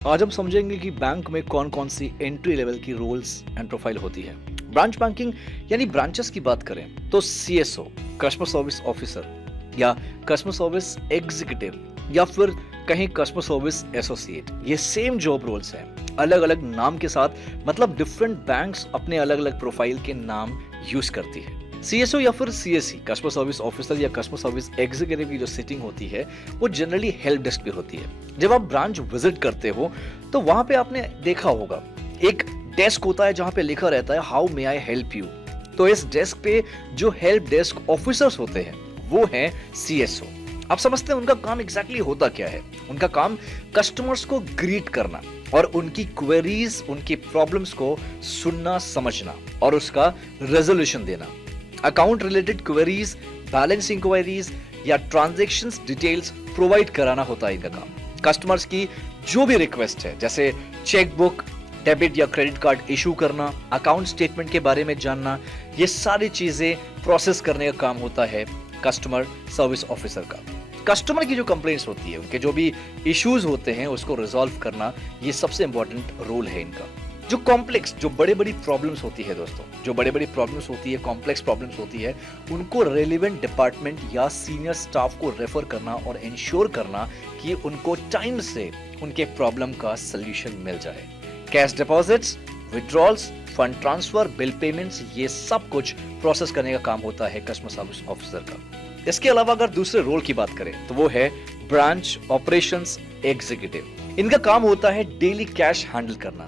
आज हम समझेंगे कि बैंक में कौन कौन सी एंट्री लेवल की रोल्स एंड प्रोफाइल होती है। ब्रांच बैंकिंग यानी ब्रांचेस की बात करें तो सीएसओ, कस्टमर सर्विस ऑफिसर या कस्टमर सर्विस एग्जीक्यूटिव या फिर कहीं कस्टमर सर्विस एसोसिएट, ये सेम जॉब रोल्स हैं, अलग अलग नाम के साथ। मतलब डिफरेंट बैंक्स अपने अलग अलग प्रोफाइल के नाम यूज करती है। सीएसओ या फिर सीएससी, कस्टमर सर्विस ऑफिसर या कस्टमर सर्विस एग्जीक्यूटिव की जो सिटिंग होती है वो जनरली हेल्प डेस्क पे होती है। जब आप ब्रांच विजिट करते हो तो वहां पे आपने देखा होगा एक डेस्क होता है जहां पे लिखा रहता है how may I help you. तो इस डेस्क पे जो हेल्प डेस्क ऑफिसर्स होते हैं वो है सीएसओ। आप समझते हैं उनका काम एग्जैक्टली होता क्या है? उनका काम कस्टमर्स को ग्रीट करना और उनकी क्वेरीज, उनकी प्रॉब्लम्स को सुनना, समझना और उसका रेजोल्यूशन देना। Account related queries, balance inquiries या ट्रांजैक्शंस डिटेल्स प्रोवाइड कराना होता है इनका काम। कस्टमर्स की जो भी रिक्वेस्ट है, जैसे चेक बुक, डेबिट या क्रेडिट कार्ड इशू करना, अकाउंट स्टेटमेंट के बारे में जानना, ये सारी चीजें प्रोसेस करने का काम होता है कस्टमर सर्विस ऑफिसर का। कस्टमर की जो कंप्लेंट्स होती है, उनके जो भी इश्यूज होते हैं उसको रिजॉल्व करना, ये सबसे इंपॉर्टेंट रोल है इनका। जो कॉम्प्लेक्स, जो बड़ी बड़ी प्रॉब्लम्स होती है दोस्तों, जो बड़ी बड़ी प्रॉब्लम्स होती है, कॉम्प्लेक्स प्रॉब्लम्स होती है, उनको रेलेवेंट डिपार्टमेंट या सीनियर स्टाफ को रेफर करना और इंश्योर करना कि उनको टाइम से उनके प्रॉब्लम का सोल्यूशन मिल जाए। Cash deposits, withdrawals, fund transfer, bill payments, ये सब कुछ प्रोसेस करने का काम होता है कस्टमर सर्विस ऑफिसर का। इसके अलावा अगर दूसरे रोल की बात करें तो वो है ब्रांच ऑपरेशंस एग्जीक्यूटिव। इनका काम होता है डेली कैश हैंडल करना,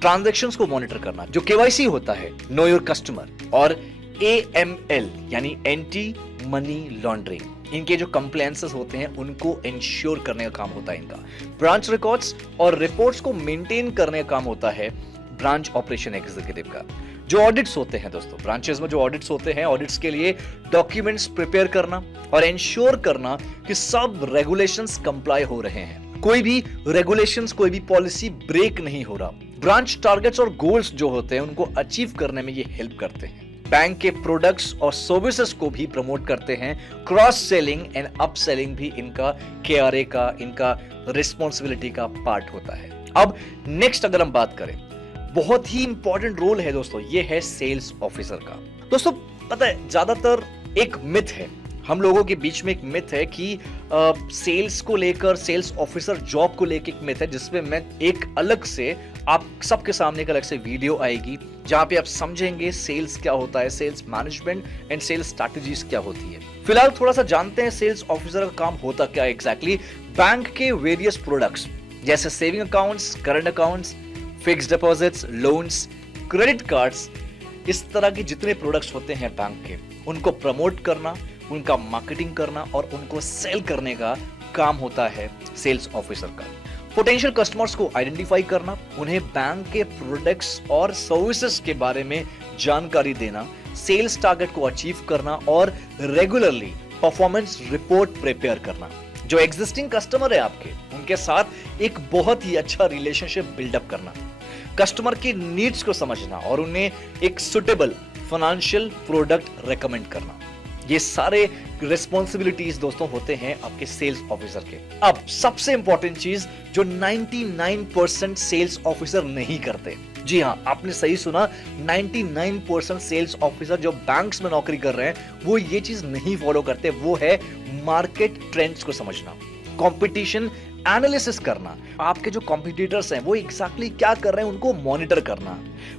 ट्रांजैक्शंस को मॉनिटर करना, जो केवाईसी होता है, नो योर कस्टमर, और एएमएल यानी एंटी मनी लॉन्ड्रिंग, इनके जो कंप्लायंसेस होते हैं उनको इंश्योर करने का काम होता है इनका। ब्रांच रिकॉर्ड्स और रिपोर्ट्स को मेंटेन करने का काम होता है ब्रांच ऑपरेशन एग्जीक्यूटिव का। जो ऑडिट्स होते हैं दोस्तों, ब्रांचेस में जो ऑडिट्स होते हैं, ऑडिट्स के लिए डॉक्यूमेंट्स प्रिपेयर करना और इंश्योर करना कि सब रेगुलेशंस कंप्लाई हो रहे हैं, कोई भी रेगुलेशंस, कोई भी पॉलिसी ब्रेक नहीं हो रहा। ब्रांच टारगेट्स और गोल्स जो होते हैं उनको अचीव करने में ये हेल्प करते हैं। बैंक के प्रोडक्ट्स और सर्विसेज को भी प्रमोट करते हैं। Cross selling and up selling भी इनका केआरए का, इनका रिस्पॉन्सिबिलिटी का पार्ट होता है। अब नेक्स्ट अगर हम बात करें, बहुत ही इंपॉर्टेंट रोल है दोस्तों, ये है सेल्स ऑफिसर का। दोस्तों पता है, ज्यादातर एक मिथ है, हम लोगों के बीच में एक मिथ है कि सेल्स को लेकर, सेल्स ऑफिसर जॉब को लेकर एक मिथ है, जिसमें मैं एक अलग से आप सबके सामने एक अलग से वीडियो आएगी जहां पे आप समझेंगे सेल्स क्या होता है, sales management and sales strategies क्या होती है। फिलहाल थोड़ा सा जानते हैं सेल्स ऑफिसर का काम होता क्या है एग्जैक्टली। बैंक के वेरियस प्रोडक्ट्स जैसे saving accounts, current accounts, fixed deposits, loans, credit cards, इस तरह के जितने प्रोडक्ट्स होते हैं बैंक के, उनको प्रमोट करना, उनका मार्केटिंग करना और उनको सेल करने का काम होता है सेल्स ऑफिसर का। पोटेंशियल कस्टमर्स को आइडेंटिफाई करना, उन्हें बैंक के प्रोडक्ट्स और सर्विसेज के बारे में जानकारी देना, सेल्स टारगेट को अचीव करना और रेगुलरली परफॉर्मेंस रिपोर्ट प्रिपेयर करना। जो एग्जिस्टिंग कस्टमर है आपके, उनके साथ एक बहुत ही अच्छा रिलेशनशिप बिल्डअप करना, कस्टमर की नीड्स को समझना और उन्हें एक सुटेबल फाइनेंशियल प्रोडक्ट रेकमेंड करना, ये सारे रिस्पॉन्सिबिलिटीज दोस्तों होते हैं आपके सेल्स ऑफिसर के। अब सबसे इंपॉर्टेंट चीज जो 99% सेल्स ऑफिसर नहीं करते, जी हाँ आपने सही सुना, 99% सेल्स ऑफिसर जो बैंक्स में नौकरी कर रहे हैं वो ये चीज नहीं फॉलो करते, वो है मार्केट ट्रेंड्स को समझना, कंपटीशन एनालिसिस करना, आपके जो कॉम्पिटिटर्स हैं वो एग्जैक्टली क्या कर रहे हैं उनको मॉनिटर करना,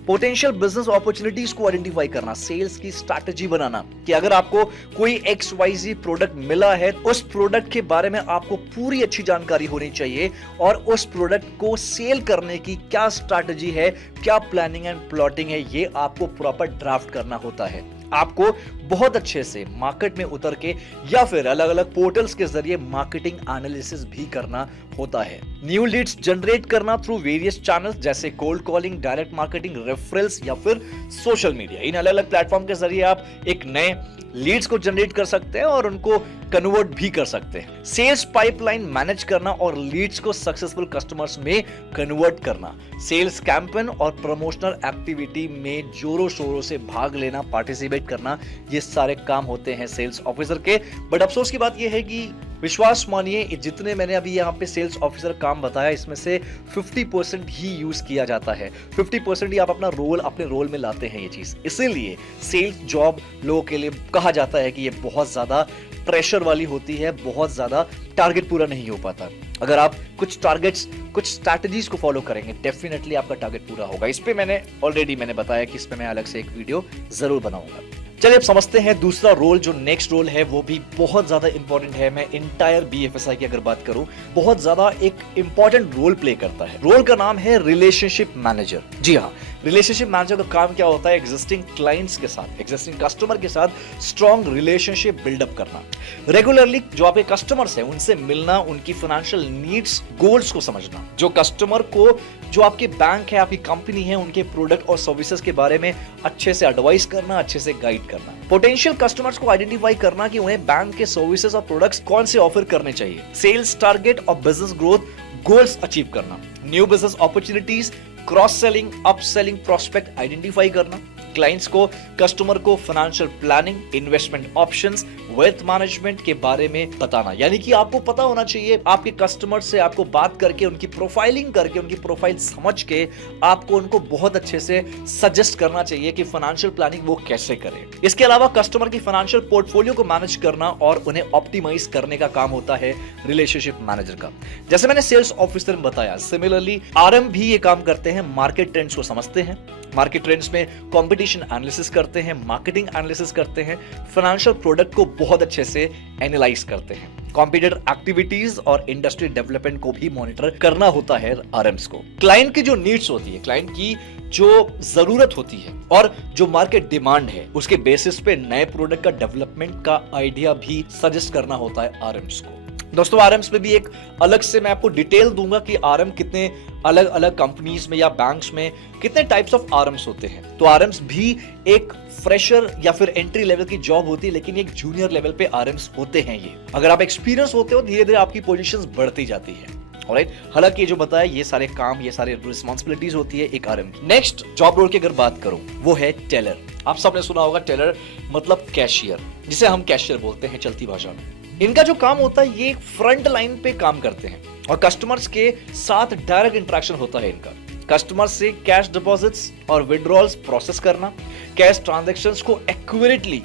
पोटेंशियल बिजनेस अपॉर्चुनिटीज को आइडेंटिफाई करना, सेल्स की स्ट्रैटेजी बनाना कि अगर आपको कोई XYZ प्रोडक्ट मिला है, उस प्रोडक्ट के बारे में आपको पूरी अच्छी जानकारी होनी चाहिए और उस प्रोडक्ट को सेल करने की क्या स्ट्रैटेजी है, क्या प्लानिंग एंड प्लॉटिंग है, ये आपको प्रॉपर ड्राफ्ट करना होता है। आपको बहुत अच्छे से मार्केट में उतर के या फिर अलग अलग पोर्टल्स के जरिए मार्केटिंग एनालिसिस भी करना होता है। न्यू लीड्स जनरेट करना थ्रू वेरियस चैनल्स जैसे cold calling, direct marketing, referrals या फिर सोशल मीडिया। इन अलग अलग प्लेटफॉर्म के जरिए आप एक नए लीड्स को जनरेट कर सकते हैं और उनको कन्वर्ट भी कर सकते हैं। सेल्स पाइपलाइन मैनेज करना और लीड्स को सक्सेसफुल कस्टमर्स में कन्वर्ट करना, सेल्स कैंपेन और प्रमोशनल एक्टिविटी में जोरों शोरों से भाग लेना, पार्टिसिपेट करना, ये सारे काम होते हैं सेल्स ऑफिसर के। बट अफसोस की बात यह है कि विश्वास मानिए, जितने मैंने अभी यहाँ पे सेल्स ऑफिसर काम बताया, इसमें से 50% ही यूज किया जाता है। 50% ही आप अपने रोल में लाते हैं ये चीज। इसीलिए सेल्स जॉब लोगों के लिए कहा जाता है कि ये बहुत ज्यादा प्रेशर वाली होती है, बहुत ज्यादा टारगेट पूरा नहीं हो पाता। अगर आप कुछ टारगेट्स, कुछ स्ट्रैटेजीज को फॉलो करेंगे, डेफिनेटली आपका टारगेट पूरा होगा। इस पे मैंने ऑलरेडी बताया कि इस पे मैं अलग से एक वीडियो जरूर बनाऊंगा। चलिए अब समझते हैं दूसरा रोल, जो नेक्स्ट रोल है वो भी बहुत ज्यादा इंपॉर्टेंट है। मैं इंटायर बीएफएसआई की अगर बात करूं, बहुत ज्यादा एक इंपॉर्टेंट रोल प्ले करता है। रोल का नाम है रिलेशनशिप मैनेजर। जी हाँ, रिलेशनशिप मैनेजर का काम क्या होता है? एग्जिस्टिंग क्लाइंट्स के साथ, एग्जिस्टिंग कस्टमर के साथ स्ट्रॉन्ग रिलेशनशिप बिल्डअप करना। रेगुलरली जो आपके कस्टमर्स हैं उनसे मिलना, उनकी फाइनेंशियल नीड्स, गोल्स को समझना। जो कस्टमर को, जो आपके बैंक है, आपकी कंपनी है, उनके प्रोडक्ट और सर्विसेज के बारे में अच्छे से एडवाइस करना, अच्छे से गाइड करना। पोटेंशियल कस्टमर्स को आइडेंटिफाई करना कि उन्हें बैंक के सर्विसेज और प्रोडक्ट्स कौन से ऑफर करने चाहिए। सेल्स टारगेट और बिजनेस ग्रोथ गोल्स अचीव करना। New business opportunities, cross selling, up selling prospect identify करना। क्लाइंट्स को, कस्टमर को financial planning, investment options, wealth management के बारे में बताना। यानी कि आपको पता होना चाहिए, आपके कस्टमर से आपको बात करके, उनकी प्रोफाइलिंग करके, उनकी प्रोफाइल समझ के आपको उनको बहुत अच्छे से सजेस्ट करना चाहिए कि फाइनेंशियल प्लानिंग वो कैसे करें। इसके अलावा कस्टमर की फाइनेंशियल पोर्टफोलियो को मैनेज करना और उन्हें ऑप्टिमाइज करने का काम होता है रिलेशनशिप मैनेजर का। जैसे मैंने सेल्स ऑफिसर में बताया, सिमिलरली आरएम भी ये काम करते हैं। मार्केट ट्रेंड्स को समझते हैं, मार्केट ट्रेंड्स में कंपटीशन एनालिसिस करते हैं, मार्केटिंग एनालिसिस करते हैं, फाइनेंशियल प्रोडक्ट को बहुत अच्छे से एनालाइज करते हैं। कॉम्पिटिटर एक्टिविटीज और इंडस्ट्री डेवलपमेंट को भी मॉनिटर करना होता है आरएम्स को। क्लाइंट की जो नीड्स होती है, क्लाइंट की जो जरूरत होती है और जो मार्केट डिमांड है, उसके बेसिस पे नए प्रोडक्ट का डेवलपमेंट का आइडिया भी सजेस्ट करना होता है आरएम्स को। दोस्तों आरएम्स पे भी एक अलग से मैं आपको डिटेल दूंगा कि आरएम कितने अलग अलग कंपनीज में या बैंक्स में कितने टाइप्स ऑफ आरएम्स होते हैं। तो आरएम्स भी एक फ्रेशर या फिर एंट्री लेवल की जॉब होती है, लेकिन एक जूनियर लेवल पे आरएम्स होते हैं ये। अगर आप एक्सपीरियंस होते हो, धीरे धीरे आपकी पोजीशंस बढ़ती जाती है। ऑलराइट, हालांकि ये जो बताया, ये सारे काम, ये सारे रिस्पॉन्सिबिलिटीज होती है एक आरएम की। नेक्स्ट जॉब रोल की अगर बात करूं, वो है टेलर। आप सबने सुना होगा टेलर मतलब कैशियर, जिसे हम कैशियर बोलते हैं चलती भाषा में। इनका जो काम होता है, ये फ्रंट लाइन पे काम करते हैं और कस्टमर्स के साथ डायरेक्ट इंटरेक्शन होता है इनका। कस्टमर से कैश डिपॉजिट्स और विड्रॉल्स प्रोसेस करना, कैश ट्रांजैक्शंस को एक्यूरेटली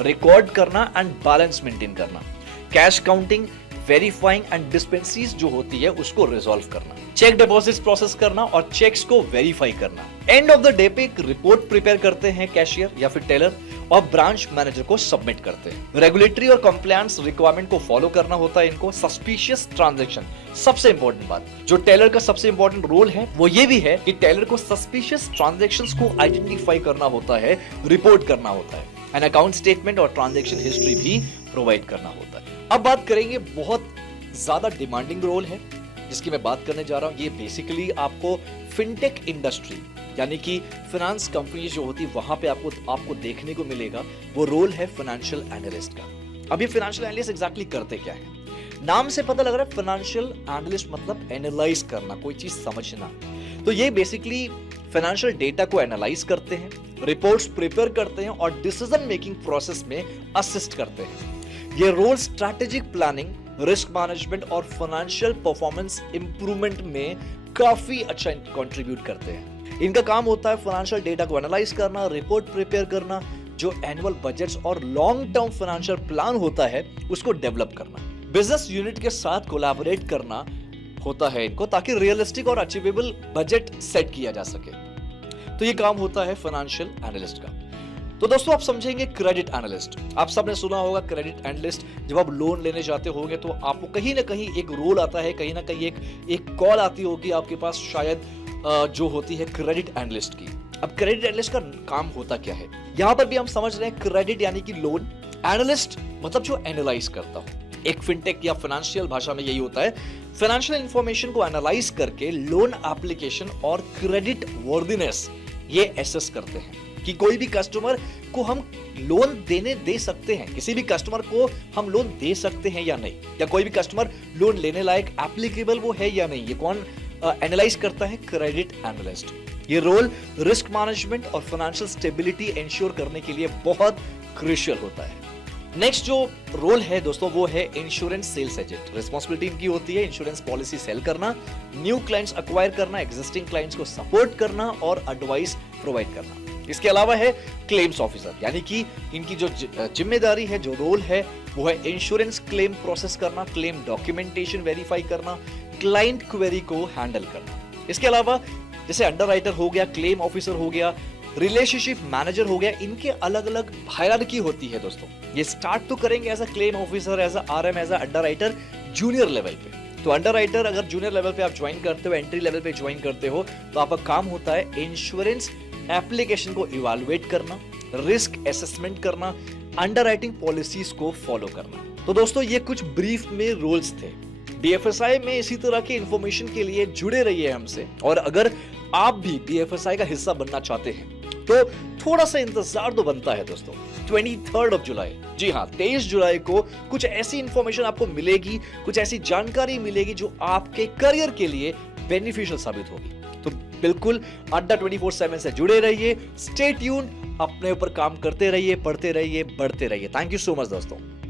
रिकॉर्ड करना एंड बैलेंस मेंटेन करना, कैश काउंटिंग, वेरीफाइंग एंड डिस्पेंसीज जो होती है उसको रिजॉल्व करना, चेक डिपॉजिट्स प्रोसेस करना और चेक्स को वेरीफाई करना। एंड ऑफ द डे पे एक रिपोर्ट प्रिपेयर करते हैं कैशियर या फिर टेलर और ब्रांच मैनेजर को सबमिट करते हैं। रेगुलेटरी और कंप्लायंस रिक्वायरमेंट को फॉलो करना होता है इनको। सस्पिशियस ट्रांजैक्शन, सबसे इंपॉर्टेंट बात, जो टेलर का सबसे इंपॉर्टेंट रोल है वो ये भी है कि टेलर को सस्पिशियस ट्रांजैक्शंस को आइडेंटिफाई करना होता है, रिपोर्ट करना होता है, एंड अकाउंट स्टेटमेंट और ट्रांजैक्शन हिस्ट्री भी प्रोवाइड करना होता है। अब बात करेंगे, बहुत ज्यादा डिमांडिंग रोल है जिसकी मैं बात करने जा रहा हूं। ये बेसिकली आपको फिनटेक इंडस्ट्री यानी कि फाइनेंस कंपनी जो होती है वहां पे आपको देखने को मिलेगा। वो रोल है फाइनेंशियल एनालिस्ट का। अभी फाइनेंशियल एनालिस्ट एग्जैक्टली करते क्या है? नाम से पता लग रहा है, फाइनेंशियल एनालिस्ट मतलब एनालाइज करना, कोई चीज समझना। तो ये बेसिकली फाइनेंशियल डेटा को एनालाइज करते हैं, रिपोर्ट्स प्रिपेयर करते हैं और डिसीजन मेकिंग प्रोसेस में असिस्ट करते हैं। ये role strategic planning, risk management और फाइनेंशियल परफॉर्मेंस इंप्रूवमेंट में काफी अच्छा कंट्रीब्यूट करते हैं। इनका काम होता है फाइनेंशियल डेटा को एनालाइज करना, रिपोर्ट प्रिपेयर करना, जो एनुअल बजट्स और लॉन्ग टर्म फाइनेंशियल प्लान होता है उसको डेवलप करना, बिजनेस यूनिट के साथ कोलैबोरेट करना होता है इनको, ताकि रियलिस्टिक और अचीवेबल बजट सेट किया जा सके। तो ये काम होता है फाइनेंशियल एनालिस्ट का। तो दोस्तों आप समझेंगे क्रेडिट एनालिस्ट। आप सबने सुना होगा क्रेडिट एनालिस्ट, जब आप लोन लेने जाते होंगे तो आपको कहीं ना कहीं एक रोल आता है, कहीं ना कहीं एक कॉल आती होगी आपके पास, शायद जो होती है क्रेडिट एनालिस्ट की। अब क्रेडिट एनालिस्ट का काम होता क्या है? यहां पर भी हम समझ रहे हैं, क्रेडिट यानी कि लोन, एनालिस्ट मतलब जो एनालाइज करता हो। एक फिनटेक या फाइनेंशियल भाषा में यही होता है, फाइनेंशियल इंफॉर्मेशन को एनालाइज करके लोन एप्लीकेशन और क्रेडिट वर्दीनेस ये एसेस करते हैं कि कोई भी कस्टमर को हम लोन दे सकते हैं, किसी भी कस्टमर को हम लोन दे सकते हैं या नहीं, या कोई भी कस्टमर लोन लेने लायक एप्लीकेबल वो है या नहीं। ये कौन एनालाइज करता है? Credit analyst. ये रोल रिस्क मैनेजमेंट और फाइनेंशियल स्टेबिलिटी इंश्योर करने के लिए बहुत क्रूशियल होता है। नेक्स्ट जो रोल है दोस्तों वो है इंश्योरेंस सेल्स एजेंट। रिस्पॉन्सिबिलिटी इनकी होती है इंश्योरेंस पॉलिसी सेल करना, न्यू क्लाइंट्स अक्वायर करना, एग्जिस्टिंग क्लाइंट्स को सपोर्ट करना और एडवाइस प्रोवाइड करना। इसके अलावा है क्लेम्स ऑफिसर, यानी कि इनकी जो जिम्मेदारी है, जो रोल है वो है इंश्योरेंस क्लेम प्रोसेस करना, क्लेम डॉक्यूमेंटेशन वेरीफाई करना, क्लाइंट क्वेरी को हैंडल करना। इसके अलावा जैसे अंडरराइटर हो गया, क्लेम ऑफिसर हो गया, रिलेशनशिप मैनेजर हो गया, इनके अलग अलग हायरार्की होती है दोस्तों। ये स्टार्ट तो करेंगे as a claim officer, as a RM, as a underwriter junior level पे। तो अंडरराइटर अगर जूनियर लेवल पे आप ज्वाइन करते हो, एंट्री लेवल पे ज्वाइन करते हो, तो आपका काम होता है इंश्योरेंस एप्लीकेशन को इवैल्यूएट करना, रिस्क असेसमेंट करना, अंडरराइटिंग पॉलिसीज को फॉलो करना। तो दोस्तों ये कुछ ब्रीफ में रोल्स थे। बीएफएसआई में इसी तरह की इंफॉर्मेशन के लिए जुड़े रहिए हमसे, और अगर आप भी बीएफएसआई का हिस्सा बनना चाहते हैं तो थोड़ा सा इंतजार तो बनता है दोस्तों। 23 जुलाई, जी हाँ 23 जुलाई को कुछ ऐसी इंफॉर्मेशन आपको मिलेगी, कुछ ऐसी जानकारी मिलेगी जो आपके करियर के लिए बेनिफिशियल साबित होगी। तो बिल्कुल अड्डा 24/7 से जुड़े रहिए, स्टे ट्यून्ड, अपने ऊपर काम करते रहिए, पढ़ते रहिए, बढ़ते रहिए। थैंक यू सो मच दोस्तों।